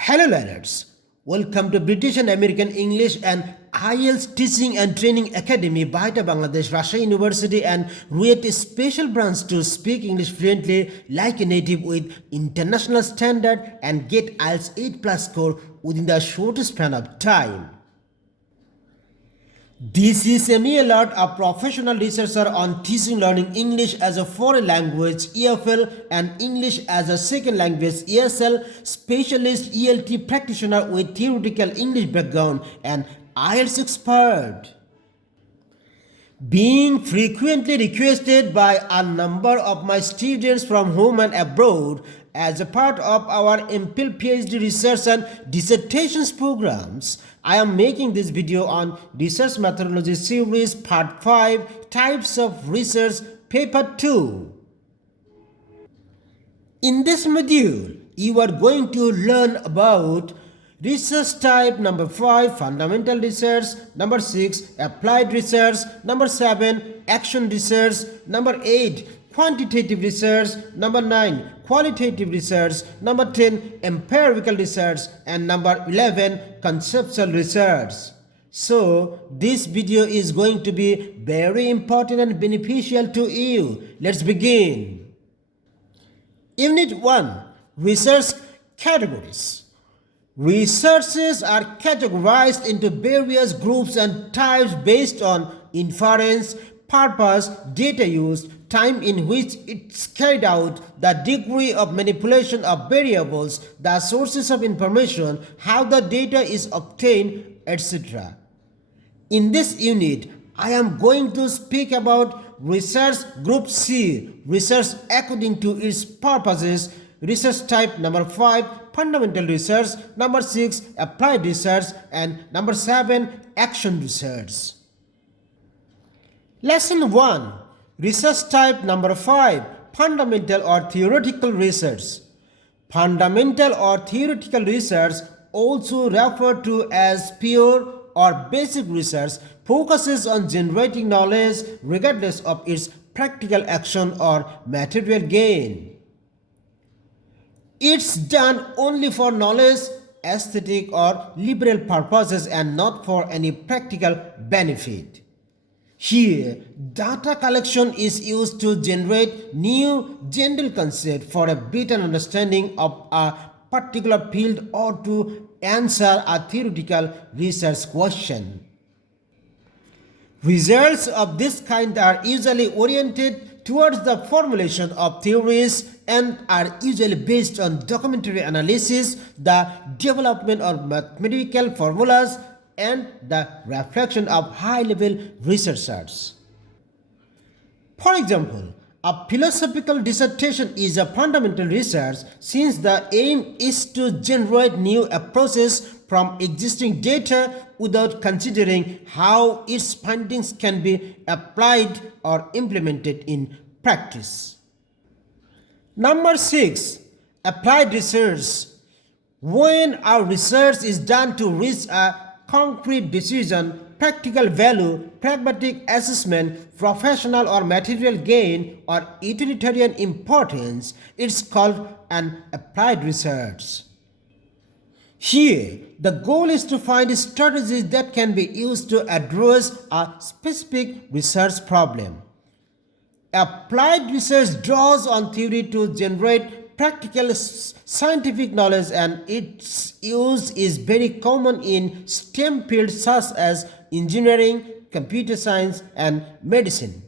Hello learners, welcome to British and American English and IELTS Teaching and Training Academy BAETTA Bangladesh Rajshahi University and create a special branch to speak English fluently like a native with international standard and get IELTS 8+ score within the shortest span of time. This is MPhil, a professional researcher on teaching learning English as a foreign language (EFL) and English as a second language (ESL), specialist ELT practitioner with theoretical English background and IELTS expert. Being frequently requested by a number of my students from home and abroad as a part of our MPhil PhD research and dissertations programs, I am making this video on Research Methodology Series Part 5 Types of Research Paper 2. In this module, you are going to learn about Research type number 5, Fundamental Research, number 6, Applied Research, number 7, Action Research, number 8, Quantitative Research, number 9, Qualitative Research, number 10, Empirical Research, and number 11, Conceptual Research. So, this video is going to be very important and beneficial to you. Let's begin. Unit 1, Research Categories. Researches are categorized into various groups and types based on inference, purpose, data used, time in which it's carried out, the degree of manipulation of variables, the sources of information, how the data is obtained, etc. In this unit, I am going to speak about Research Group C, research according to its purposes, Research type number 5, Fundamental Research, number 6, Applied Research, and number 7, Action Research. Lesson 1, Research type number 5, Fundamental or Theoretical Research. Fundamental or Theoretical Research, also referred to as pure or basic research, focuses on generating knowledge regardless of its practical action or material gain. It's done only for knowledge, aesthetic or liberal purposes and not for any practical benefit. Here, data collection is used to generate new general concepts for a better understanding of a particular field or to answer a theoretical research question. Results of this kind are usually oriented towards the formulation of theories and are usually based on documentary analysis, the development of mathematical formulas, and the reflection of high-level researchers. For example, a philosophical dissertation is a fundamental research since the aim is to generate new approaches from existing data without considering how its findings can be applied or implemented in practice. Number 6, Applied Research. When our research is done to reach a concrete decision, practical value, pragmatic assessment, professional or material gain, or utilitarian importance, it's called an applied research. Here, the goal is to find strategies that can be used to address a specific research problem. Applied research draws on theory to generate practical scientific knowledge, and its use is very common in STEM fields such as engineering, computer science, and medicine.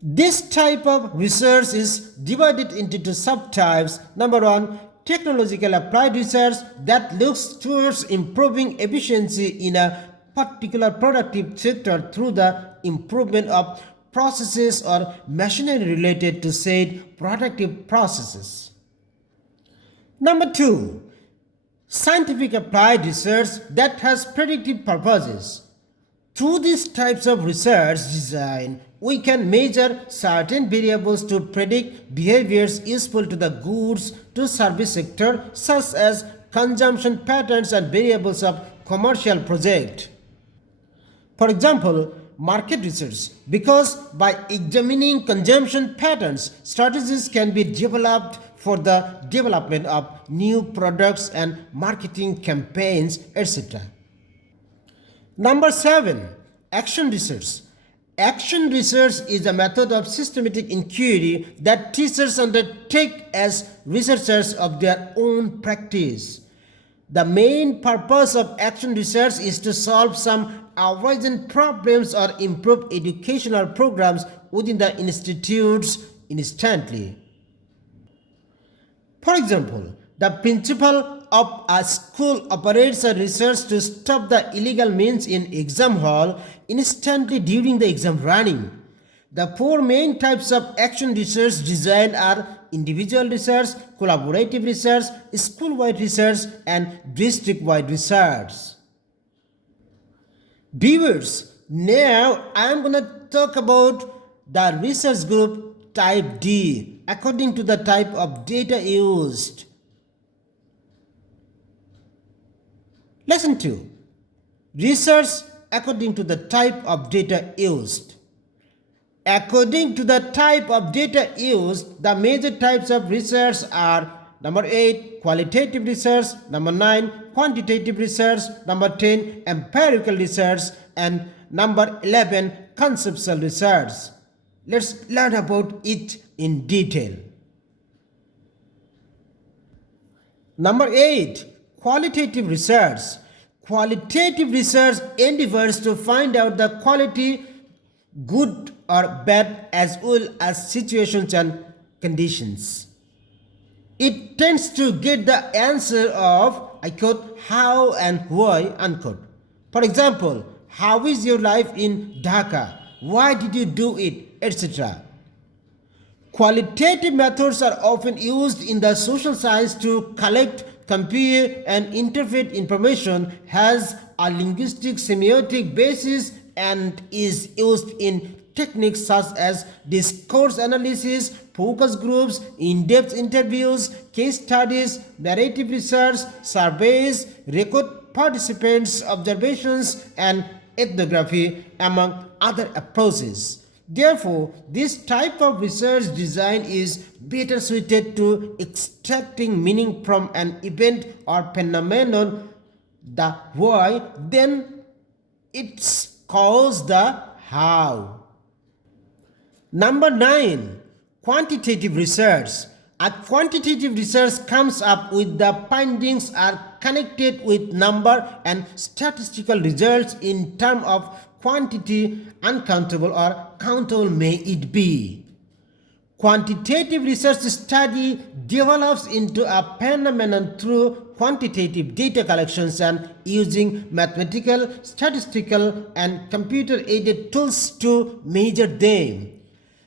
This type of research is divided into two subtypes. Number 1, technological applied research that looks towards improving efficiency in a particular productive sector through the improvement of processes or machinery related to said productive processes. Number 2, scientific applied research that has predictive purposes. Through these types of research design, we can measure certain variables to predict behaviors useful to the goods to service sector, such as consumption patterns and variables of commercial project. For example, market research, because by examining consumption patterns, strategies can be developed for the development of new products and marketing campaigns, etc. Number 7. Action research. Action research is a method of systematic inquiry that teachers undertake as researchers of their own practice. The main purpose of action research is to solve some urgent problems or improve educational programs within the institutes instantly. For example, the principal of a school operates a research to stop the illegal means in exam hall instantly during the exam running. The 4 main types of action research designed are individual research, collaborative research, school-wide research, and district-wide research. Viewers, now I am going to talk about the research group type D according to the type of data used. Lesson 2. Research according to the type of data used. According to the type of data used, the major types of research are number 8, qualitative research, number 9, quantitative research, number 10, empirical research, and number 11, conceptual research. Let's learn about it in detail. Number 8, qualitative research. Qualitative research endeavors to find out the quality, good or bad, as well as situations and conditions. It tends to get the answer of, I quote, how and why, unquote. For example, how is your life in Dhaka? Why did you do it? Etc. Qualitative methods are often used in the social science to collect, compare, and interpret information, has a linguistic semiotic basis, and is used in techniques such as discourse analysis, focus groups, in-depth interviews, case studies, narrative research, surveys, record participants' observations, and ethnography, among other approaches. Therefore, this type of research design is better suited to extracting meaning from an event or phenomenon, the why, than its cause, the how. Number 9, quantitative research. A quantitative research comes up with the findings are connected with number and statistical results in terms of quantity, uncountable or countable may it be. Quantitative research study develops into a phenomenon through quantitative data collections and using mathematical, statistical, and computer-aided tools to measure them.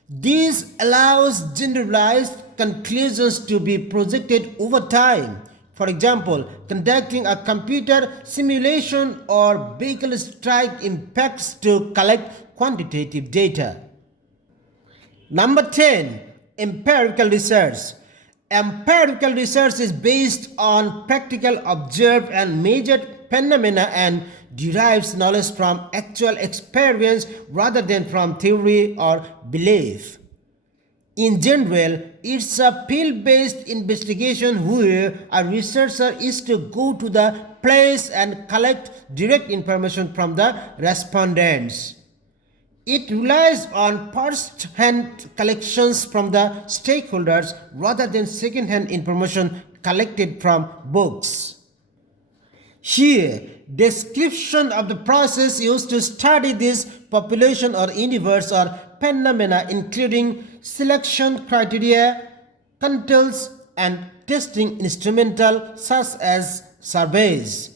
This allows generalized conclusions to be projected over time. For example, conducting a computer simulation or vehicle strike impacts to collect quantitative data. Number 10, empirical research. Empirical research is based on practical observed and measured phenomena and derives knowledge from actual experience rather than from theory or belief. In general, it's a field-based investigation where a researcher is to go to the place and collect direct information from the respondents. It relies on first-hand collections from the stakeholders rather than second-hand information collected from books. Here, description of the process used to study this population or universe or phenomena, including selection criteria, controls, and testing instrumental such as surveys.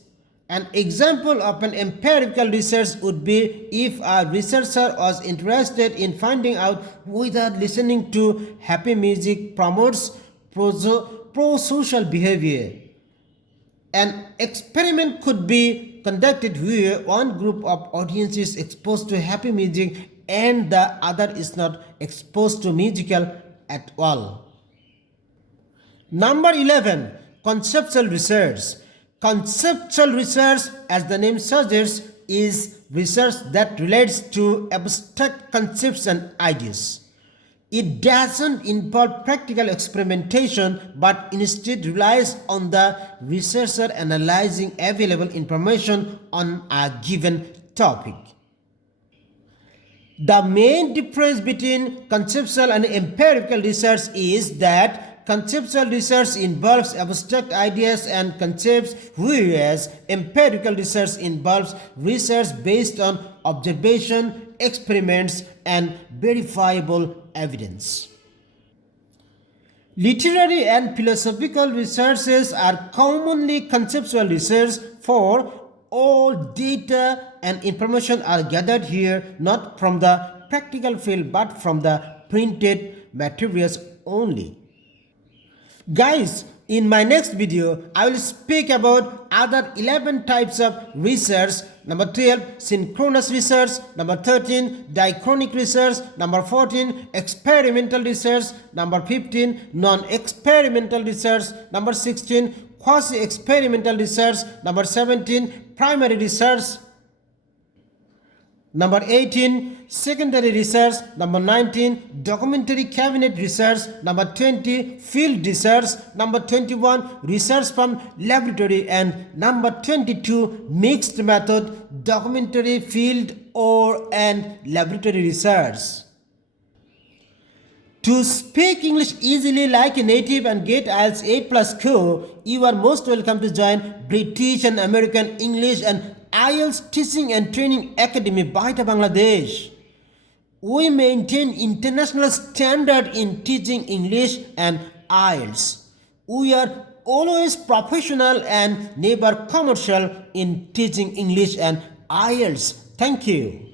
An example of an empirical research would be if a researcher was interested in finding out whether listening to happy music promotes pro-social behavior. An experiment could be conducted where one group of audience is exposed to happy music and the other is not exposed to musical at all. Number 11, conceptual research. Conceptual research, as the name suggests, is research that relates to abstract concepts and ideas. It doesn't involve practical experimentation but instead relies on the researcher analyzing available information on a given topic. The main difference between conceptual and empirical research is that conceptual research involves abstract ideas and concepts, whereas empirical research involves research based on observation, experiments, and verifiable evidence. Literary and philosophical researches are commonly conceptual research, for all data and information are gathered here not from the practical field but from the printed materials only. Guys, in my next video, I will speak about other 11 types of research. Number 12, synchronous research. Number 13, diachronic research. Number 14, experimental research. Number 15, non-experimental research. Number 16, quasi-experimental research. Number 17, primary research. Number 18, secondary research. Number 19, documentary cabinet research. Number 20, field research. Number 21, research from laboratory. And number 22, mixed method, documentary, field, and laboratory research. To speak English easily like a native and get IELTS 8+ score, you are most welcome to join British and American English and IELTS Teaching and Training Academy BAETTA Bangladesh. We maintain international standard in teaching English and IELTS. We are always professional and never commercial in teaching English and IELTS. Thank you.